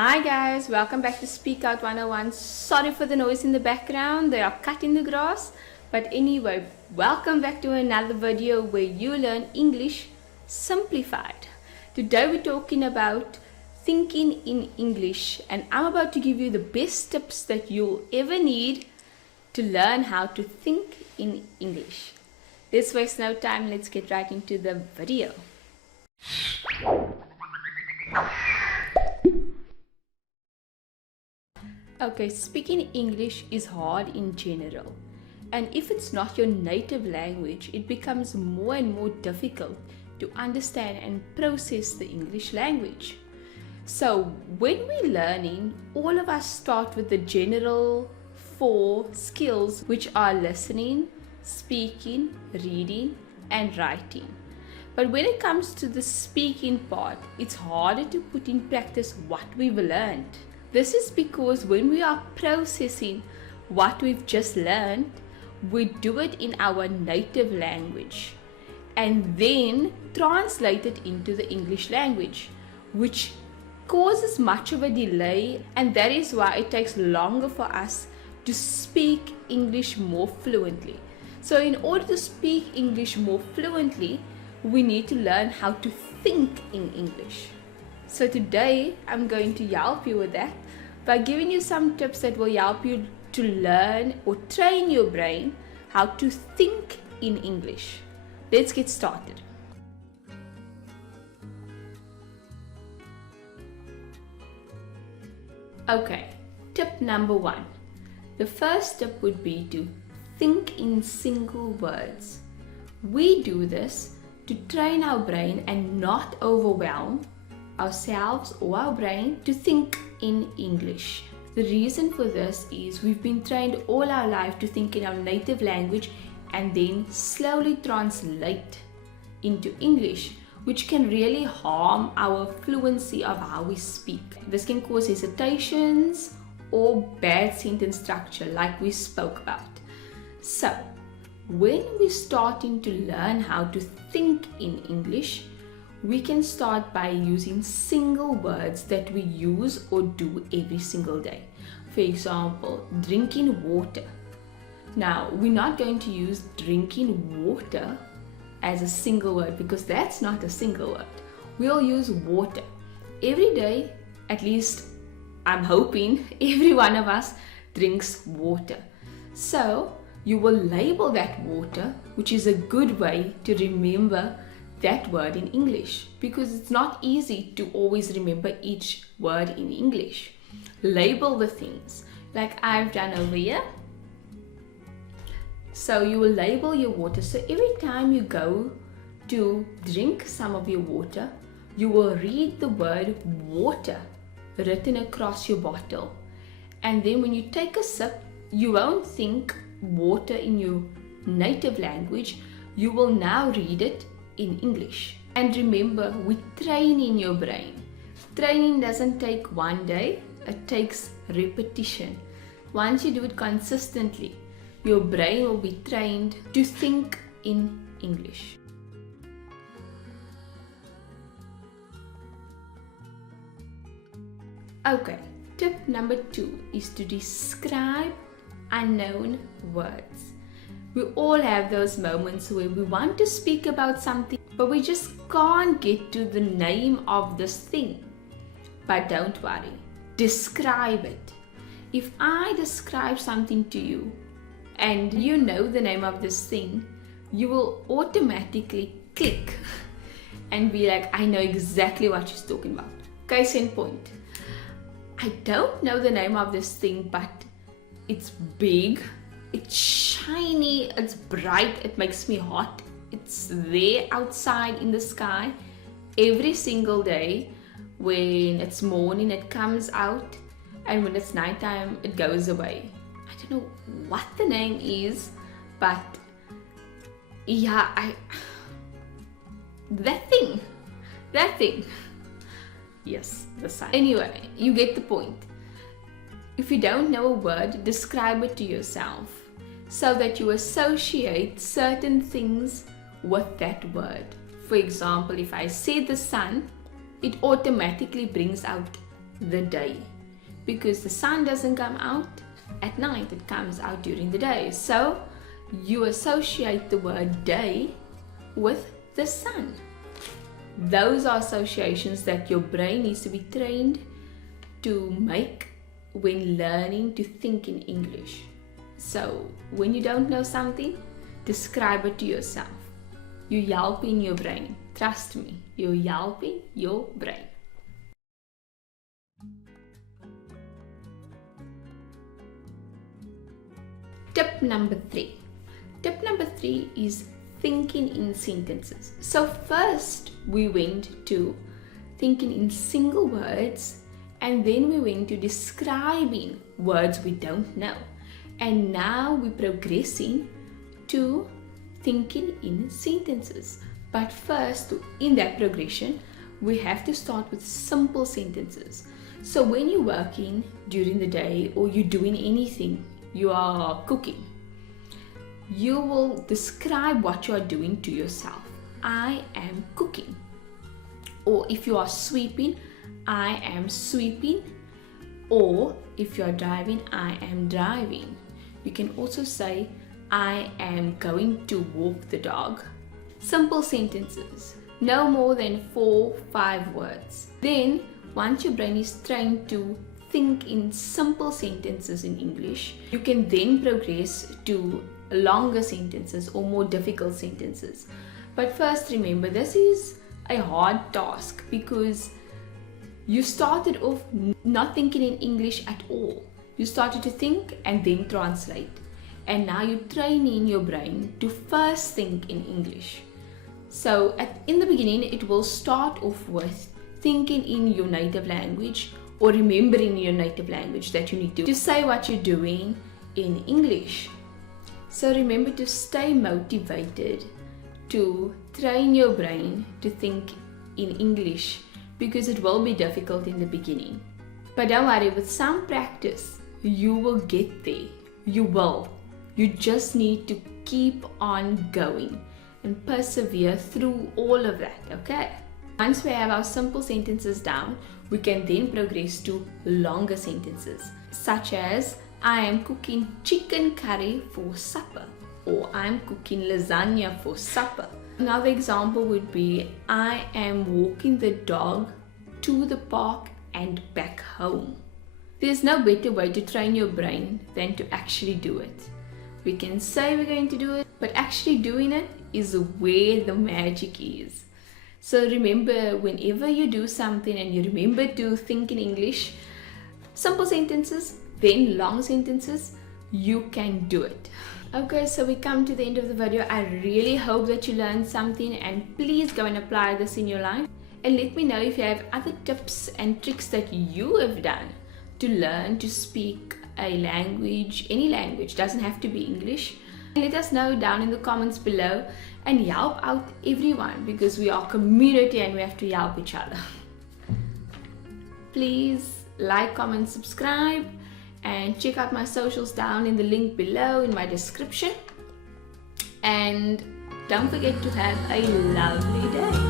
Hi guys, welcome back to Speak Out 101. Sorry for the noise in the background, they are cutting the grass. But anyway, welcome back to another video where you learn English simplified. Today we're talking about thinking in English, and I'm about to give you the best tips that you'll ever need to learn how to think in English. Let's waste no time, let's get right into the video. Okay, speaking English is hard in general, and if it's not your native language, it becomes more and more difficult to understand and process the English language. So when we're learning, all of us start with the general 4 skills, which are listening, speaking, reading, and writing. But when it comes to the speaking part, it's harder to put in practice what we've learned. This is because when we are processing what we've just learned, we do it in our native language and then translate it into the English language, which causes much of a delay, and that is why it takes longer for us to speak English more fluently. So in order to speak English more fluently, we need to learn how to think in English. So today I'm going to help you with that by giving you some tips that will help you to learn or train your brain how to think in English. Let's get started. Okay, tip number 1. The first tip would be to think in single words. We do this to train our brain and not overwhelm ourselves or our brain to think in English. The reason for this is we've been trained all our life to think in our native language and then slowly translate into English, which can really harm our fluency of how we speak. This can cause hesitations or bad sentence structure like we spoke about. So when we're starting to learn how to think in English, we can start by using single words that we use or do every single day. For example, drinking water. Now, we're not going to use drinking water as a single word because that's not a single word. We'll use water. Every day, at least I'm hoping every one of us drinks water. So, you will label that water, which is a good way to remember that word in English, because it's not easy to always remember each word in English. Label the things like I've done over here. So you will label your water. So every time you go to drink some of your water, you will read the word water written across your bottle. And then when you take a sip, you won't think water in your native language. You will now read it in English. And remember, we train in your brain. Training doesn't take one day, it takes repetition. Once you do it consistently, your brain will be trained to think in English. Okay, tip number 2 is to describe unknown words. We all have those moments where we want to speak about something, but we just can't get to the name of this thing. But don't worry, describe it. If I describe something to you and you know the name of this thing, you will automatically click and be like, I know exactly what she's talking about. Case in point, I don't know the name of this thing, but it's big, it's shiny, it's bright, it makes me hot. It's there outside in the sky every single day. When it's morning, it comes out, and when it's nighttime, it goes away. I don't know what the name is, but yeah, that thing. Yes, the sign. Anyway, you get the point. If you don't know a word, describe it to yourself so that you associate certain things with that word. For example, if I say the sun, it automatically brings out the day, because the sun doesn't come out at night, it comes out during the day. So you associate the word day with the sun. Those are associations that your brain needs to be trained to make when learning to think in English. So when you don't know something, describe it to yourself. You're helping your brain. Trust me, you're helping your brain. Tip number 3. Tip number 3 is thinking in sentences. So first we went to thinking in single words, and then we went to describing words we don't know. And now we're progressing to thinking in sentences. But first, in that progression, we have to start with simple sentences. So when you're working during the day or you're doing anything, you are cooking, you will describe what you are doing to yourself. I am cooking. Or if you are sweeping, I am sweeping. Or if you are driving, I am driving. You can also say, I am going to walk the dog. Simple sentences, no more than 4-5 words. Then, once your brain is trained to think in simple sentences in English, you can then progress to longer sentences or more difficult sentences. But first remember, this is a hard task because you started off not thinking in English at all. You started to think and then translate. And now you're training your brain to first think in English. So in the beginning, it will start off with thinking in your native language or remembering your native language that you need to say what you're doing in English. So remember to stay motivated to train your brain to think in English, because it will be difficult in the beginning. But don't worry, with some practice, you will get there. You will. You just need to keep on going and persevere through all of that, okay? Once we have our simple sentences down, we can then progress to longer sentences, such as, I am cooking chicken curry for supper, or I'm cooking lasagna for supper. Another example would be, I am walking the dog to the park and back home. There's no better way to train your brain than to actually do it. We can say we're going to do it, but actually doing it is where the magic is. So remember, whenever you do something and you remember to think in English, simple sentences, then long sentences, you can do it. Okay, so we come to the end of the video. I really hope that you learned something, and please go and apply this in your life. And let me know if you have other tips and tricks that you have done to learn to speak a language, any language, doesn't have to be English. Let us know down in the comments below and help out everyone, because we are a community and we have to help each other. Please like, comment, subscribe, and check out my socials down in the link below in my description. And don't forget to have a lovely day.